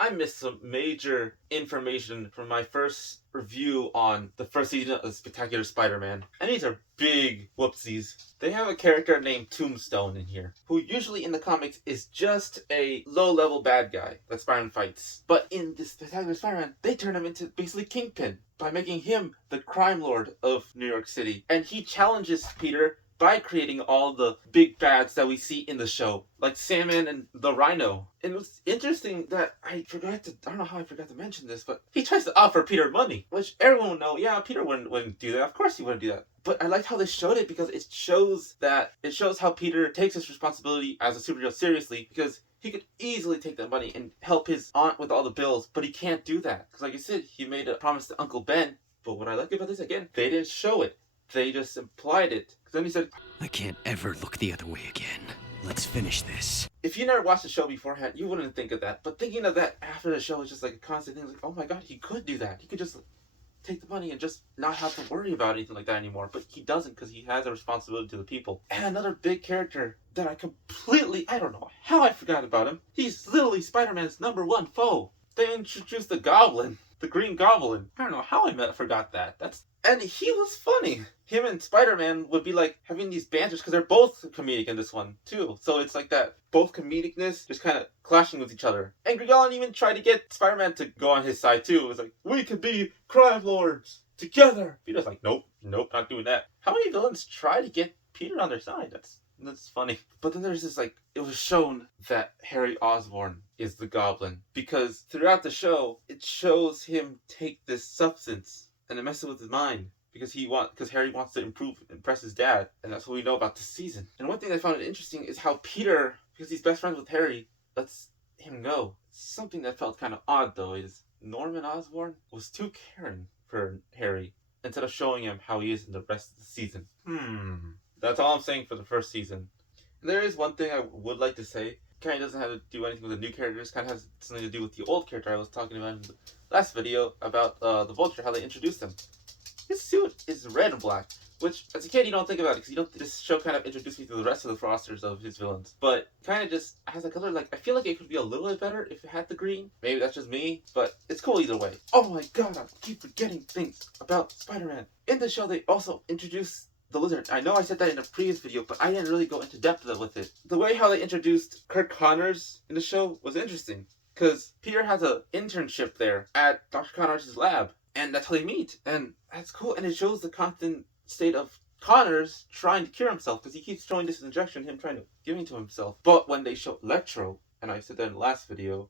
I missed some major information from my first review on the first season of Spectacular Spider-Man. And these are big whoopsies. They have a character named Tombstone in here, who usually in the comics is just a low-level bad guy that Spider-Man fights. But in this Spectacular Spider-Man, they turn him into basically Kingpin by making him the crime lord of New York City. And he challenges Peter by creating all the big bads that we see in the show, like Sandman and the Rhino. And it was interesting that I don't know how I forgot to mention this, but he tries to offer Peter money, which everyone would know, yeah, Peter wouldn't do that. Of course he wouldn't do that. But I liked how they showed it because it shows how Peter takes his responsibility as a superhero seriously, because he could easily take that money and help his aunt with all the bills, but he can't do that. Because like I said, he made a promise to Uncle Ben, but what I like about this, again, they didn't show it. They just implied it. Then he said, I can't ever look the other way again. Let's finish this. If you never watched the show beforehand, you wouldn't think of that. But thinking of that after the show is just like a constant thing. Like, oh my god, he could do that. He could just take the money and just not have to worry about anything like that anymore. But he doesn't, because he has a responsibility to the people. And another big character that I don't know how I forgot about him. He's literally Spider-Man's #1 foe. They introduced the Goblin. The Green Goblin. I don't know how I forgot that. And he was funny. Him and Spider-Man would be like having these banters because they're both comedic in this one too. So it's like that both comedicness just kind of clashing with each other. And Green Goblin even tried to get Spider-Man to go on his side too. It was like, we could be crime lords together. Peter's like, nope, not doing that. How many villains try to get Peter on their side? That's funny. But then there's this, like, it was shown that Harry Osborn is the Goblin. Because throughout the show, it shows him take this substance and it messes with his mind. Because Harry wants to impress his dad. And that's what we know about this season. And one thing I found interesting is how Peter, because he's best friends with Harry, lets him go. Something that felt kind of odd, though, is Norman Osborn was too caring for Harry instead of showing him how he is in the rest of the season. That's all I'm saying for the first season. There is one thing I would like to say. It kind of doesn't have to do anything with the new characters. Kind of has something to do with the old character I was talking about in the last video about the Vulture, how they introduced him. His suit is red and black, which as a kid you don't think about it because this show kind of introduced me to the rest of the rosters of his villains. But kind of just has a color, like, I feel like it could be a little bit better if it had the green. Maybe that's just me, but it's cool either way. Oh my god, I keep forgetting things about Spider-Man. In the show they also introduced the Lizard. I know I said that in a previous video, but I didn't really go into depth with it. The way how they introduced Kirk Connors in the show was interesting, because Peter has an internship there at Dr. Connors' lab, and that's how they meet, and that's cool, and it shows the constant state of Connors trying to cure himself, because he keeps showing this injection, him trying to give it to himself. But when they show Electro, and I said that in the last video,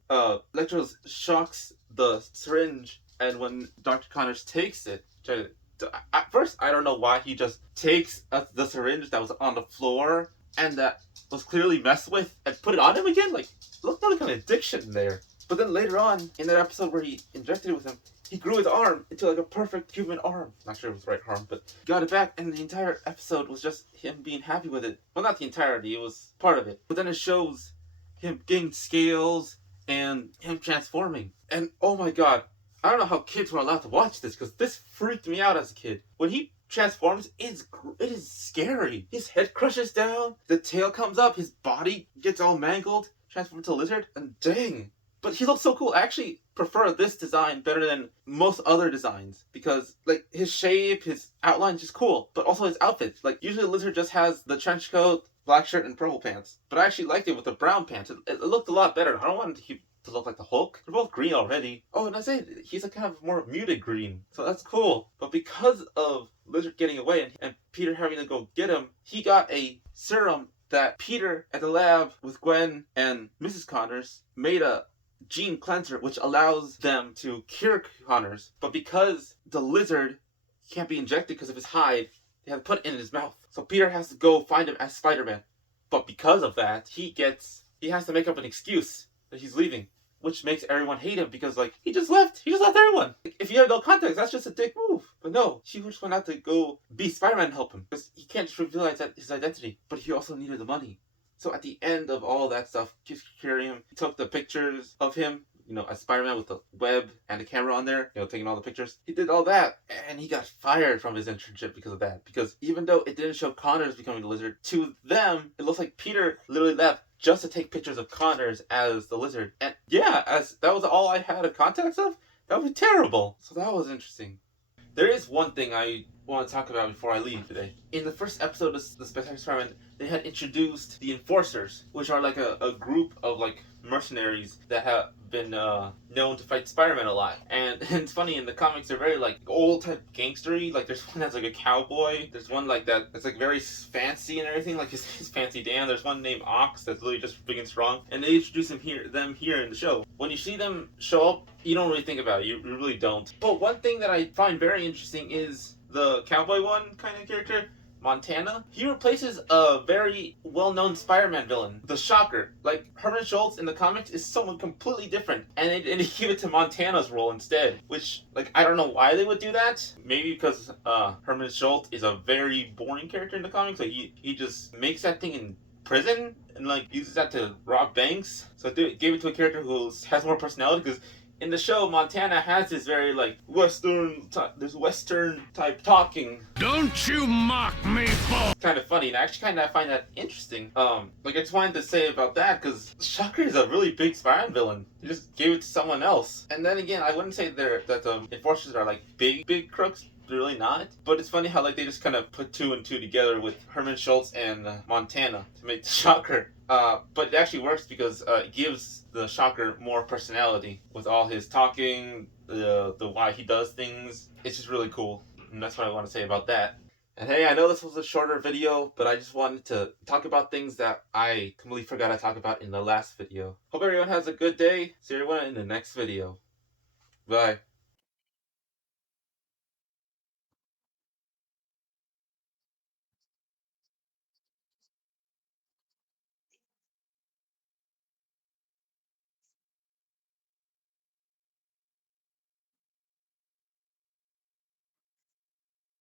Electro shocks the syringe, and when Dr. Connors takes it, at first, I don't know why he just takes the syringe that was on the floor and that was clearly messed with and put it on him again. Like, looked like an addiction there. But then later on, in that episode where he injected it with him, he grew his arm into like a perfect human arm. Not sure it was the right arm, but got it back, and the entire episode was just him being happy with it. Well, not the entirety, it was part of it. But then it shows him getting scales and him transforming. And oh my god, I don't know how kids were allowed to watch this, because this freaked me out as a kid. When he transforms, it is scary. His head crushes down, the tail comes up, his body gets all mangled, transformed into a lizard, and dang. But he looks so cool. I actually prefer this design better than most other designs, because like his shape, his outline is just cool, but also his outfit. Like usually the lizard just has the trench coat, black shirt, and purple pants. But I actually liked it with the brown pants. It looked a lot better. I don't want him to look like the Hulk. They're both green already. Oh, and I say he's a kind of more muted green, so that's cool. But because of Lizard getting away and Peter having to go get him, he got a serum that Peter at the lab with Gwen and Mrs. Connors made a gene cleanser which allows them to cure Connors. But because the Lizard can't be injected because of his hide, they have to put it in his mouth. So Peter has to go find him as Spider-Man. But because of that, he has to make up an excuse that he's leaving, which makes everyone hate him, because like he just left everyone. Like, if you have no context, that's just a dick move. But no, he just went out to go be Spider-Man and help him, because he can't just reveal his identity, but he also needed the money. So at the end of all that stuff, just curing him, he took the pictures of him a Spider-Man with the web and the camera on there, taking all the pictures. He did all that, and he got fired from his internship because of that. Because even though it didn't show Connors becoming the Lizard, to them, it looks like Peter literally left just to take pictures of Connors as the Lizard. And yeah, as that was all I had a context of, that would be terrible. So that was interesting. There is one thing I want to talk about before I leave today. In the first episode of the Spectacular Spider-Man, they had introduced the Enforcers, which are like a group of like mercenaries that have been known to fight Spider-Man a lot. And it's funny, in the comics they're very like old type gangstery. Like there's one that's like a cowboy. There's one like that's like very fancy and everything. Like his Fancy Dan. There's one named Ox that's literally just big and strong. And they introduce them here in the show. When you see them show up, you don't really think about it. You really don't. But one thing that I find very interesting is the cowboy one kind of character, Montana. He replaces a very well-known Spider-Man villain, the Shocker. Like, Herman Schultz in the comics is someone completely different, and they give it to Montana's role instead. Which, like, I don't know why they would do that. Maybe because Herman Schultz is a very boring character in the comics. Like, he just makes that thing in prison and like uses that to rob banks. So they gave it to a character who has more personality, because in the show, Montana has this very like Western type talking. Don't you mock me, boy! Kind of funny, and I actually kind of find that interesting. Like I just wanted to say about that, because Shocker is a really big Spider-Man villain. They just gave it to someone else. And then again, I wouldn't say that the Enforcers are like big crooks. They're really not. But it's funny how like they just kind of put two and two together with Herman Schultz and Montana to make the Shocker. But it actually works because it gives the Shocker more personality with all his talking, the why he does things. It's just really cool, and that's what I want to say about that. And hey, I know this was a shorter video, but I just wanted to talk about things that I completely forgot to talk about in the last video. Hope everyone has a good day. See everyone in the next video. Bye.